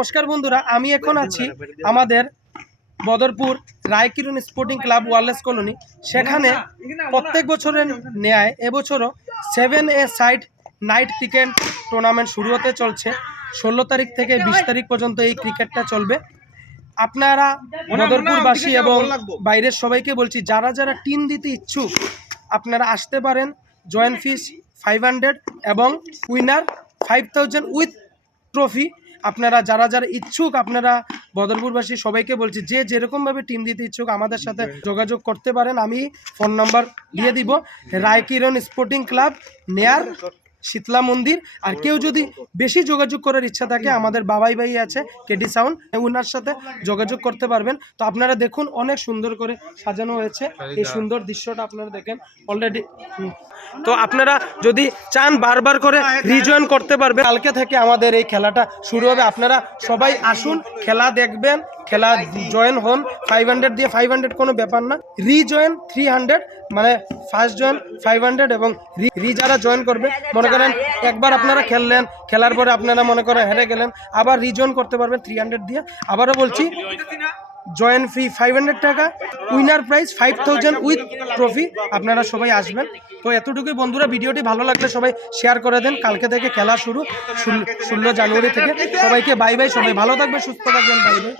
নমস্কার বন্ধুরা, আমি এখন আছি আমাদের Badarpur Raikiran sporting club wireless colony. সেখানে প্রত্যেক বছরের ন্যায় এবছরও 7A side night cricket tournament শুরু হতে চলছে। 16 তারিখ থেকে 20 তারিখ পর্যন্ত এই ক্রিকেটটা চলবে। আপনারা বদরপুরবাসী এবং বাইরের সবাইকে বলছি, যারা যারা টিম দিতে ইচ্ছুক আপনারা আসতে পারেন। জয়েন্ট ফিস 500 এবং উইনার 5000 উইথ ট্রফি। আপনারা যারা যারা ইচ্ছুক, আপনারা বদরপুরবাসী সবাইকে বলছি, যে যেরকমভাবে টিম দিতে ইচ্ছুক আমাদের সাথে যোগাযোগ করতে পারেন। আমি ফোন নাম্বার দিয়ে দিব। রায়কিরণ স্পোর্টিং ক্লাব, নেয়ার শীতলা মন্দির। আর কেউ যদি বেশি যোগাযোগ করার ইচ্ছা থাকে, আমাদের বাবাই ভাই আছে কেডি সাউন্ড, ওনার সাথে যোগাযোগ করতে পারবেন। তো আপনারা দেখুন, অনেক সুন্দর করে সাজানো হয়েছে। এই সুন্দর দৃশ্যটা আপনারা দেখেন অলরেডি। তো আপনারা যদি চান বারবার করে রিজয়েন করতে পারবেন। কালকে থেকে আমাদের এই খেলাটা শুরু হবে। আপনারা সবাই আসুন, খেলা দেখবেন, খেলা জয়েন হন। 500 দিয়ে 500 কোনো ব্যাপার না। রিজয়েন 300, মানে ফার্স্ট জয়েন 500 এবং যারা জয়েন করবে, মনে করেন একবার আপনারা খেললেন, খেলার পরে আপনারা মনে করেন হেরে গেলেন, আবার রিজয়েন করতে পারবেন 300 দিয়ে। আবারও বলছি, জয়েন ফি 500 টাকা, উইনার প্রাইজ 5000 উইথ ট্রফি। আপনারা সবাই আসবেন। তো এতটুকুই বন্ধুরা, ভিডিওটি ভালো লাগলে সবাই শেয়ার করে দেন। কালকে থেকে খেলা শুরু, 16 জানুয়ারি থেকে। সবাইকে বাই বাই, সবাই ভালো থাকবে, সুস্থ থাকবেন, বাই বাই।